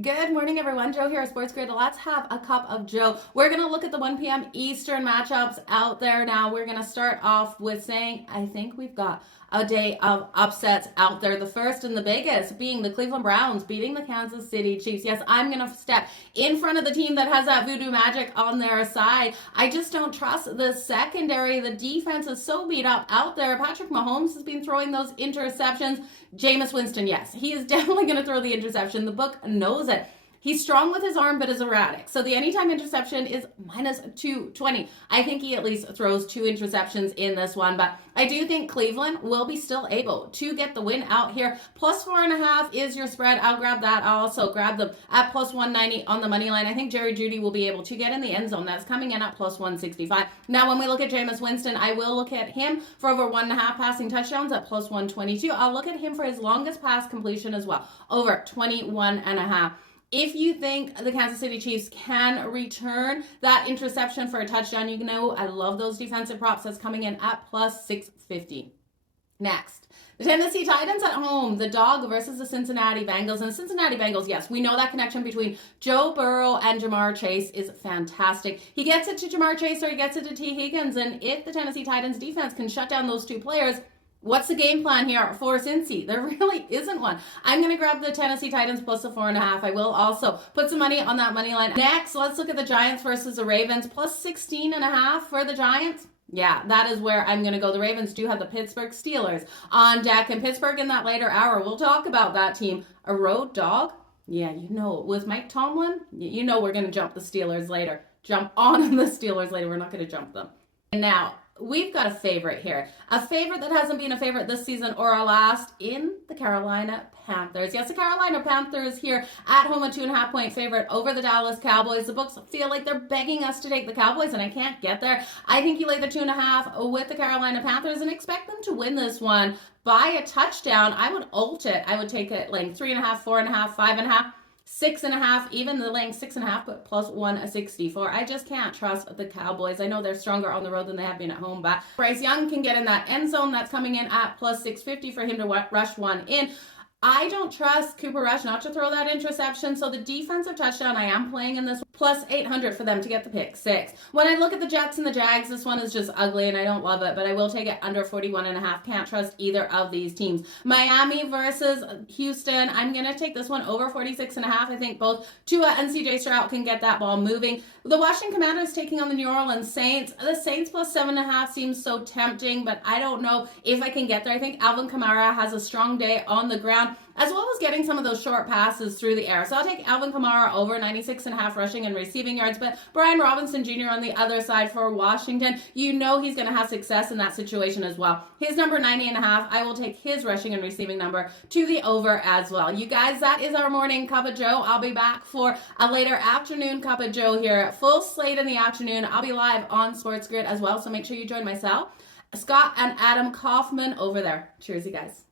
Good morning, everyone. Joe here at Sports Grid. Let's have a cup of Joe. We're going to look at the 1 p.m. Eastern matchups out there now. We're going to start off with saying I think we've got a day of upsets out there. The first and the biggest being the Cleveland Browns beating the Kansas City Chiefs. Yes, I'm going to step in front of the team that has that voodoo magic on their side. I just don't trust the secondary. The defense is so beat up out there. Patrick Mahomes has been throwing those interceptions. Jameis Winston, yes, he is definitely going to throw the interception. The book knows it. He's strong with his arm, but is erratic. So the anytime interception is minus 220. I think he at least throws 2 interceptions in this one, but I do think Cleveland will be still able to get the win out here. Plus 4.5 is your spread. I'll grab that. I'll also grab them at plus 190 on the money line. I think Jerry Jeudy will be able to get in the end zone. That's coming in at plus 165. Now, when we look at Jameis Winston, I will look at him for over 1.5 passing touchdowns at plus 122. I'll look at him for his longest pass completion as well, over 21.5. If you think the Kansas City Chiefs can return that interception for a touchdown, you know I love those defensive props. That's coming in at plus 650. Next, the Tennessee Titans at home, the dog versus the Cincinnati Bengals. And the Cincinnati Bengals, yes, we know that connection between Joe Burrow and Ja'Marr Chase is fantastic. He gets it to Ja'Marr Chase or he gets it to T. Higgins. And if the Tennessee Titans defense can shut down those two players, what's the game plan here for Cincy? There really isn't one. I'm going to grab the Tennessee Titans plus the 4.5. I will also put some money on that money line. Next, let's look at the Giants versus the Ravens. Plus 16.5 for the Giants. Yeah, that is where I'm going to go. The Ravens do have the Pittsburgh Steelers on deck. And Pittsburgh in that later hour, we'll talk about that team. A road dog? Yeah, you know, with Mike Tomlin, you know we're going to jump the Steelers later. Jump on the Steelers later. We're not going to jump them. And now, we've got a favorite here. A favorite that hasn't been a favorite this season or a last in the Carolina Panthers. Yes, the Carolina Panthers here at home, a 2.5 point favorite over the Dallas Cowboys. The books feel like they're begging us to take the Cowboys, and I can't get there. I think you lay the 2.5 with the Carolina Panthers and expect them to win this one by a touchdown. I would alt it. I would take it like 3.5, 4.5, 5.5. 6.5, even the laying 6.5, but plus 164. I just can't trust the Cowboys. I know they're stronger on the road than they have been at home, but Bryce Young can get in that end zone. That's coming in at plus 650 for him to rush one in. I don't trust Cooper Rush not to throw that interception, so the defensive touchdown I am playing in this plus 800 for them to get the pick 6. When I look at the Jets and the Jags, this one is just ugly and I don't love it, but I will take it under 41.5. Can't trust either of these teams. Miami versus Houston, I'm going to take this one over 46.5. I think both Tua and CJ Stroud can get that ball moving. The Washington Commanders taking on the New Orleans Saints. The Saints plus 7.5 seems so tempting, but I don't know if I can get there. I think Alvin Kamara has a strong day on the ground, as well as getting some of those short passes through the air. So I'll take Alvin Kamara over 96.5 rushing and receiving yards, but Brian Robinson Jr. on the other side for Washington, you know he's going to have success in that situation as well. His number 90.5, I will take his rushing and receiving number to the over as well. You guys, that is our morning Cup of Joe. I'll be back for a later afternoon Cup of Joe here. Full slate in the afternoon. I'll be live on Sports Grid as well, so make sure you join myself, Scott, and Adam Kaufman over there. Cheers, you guys.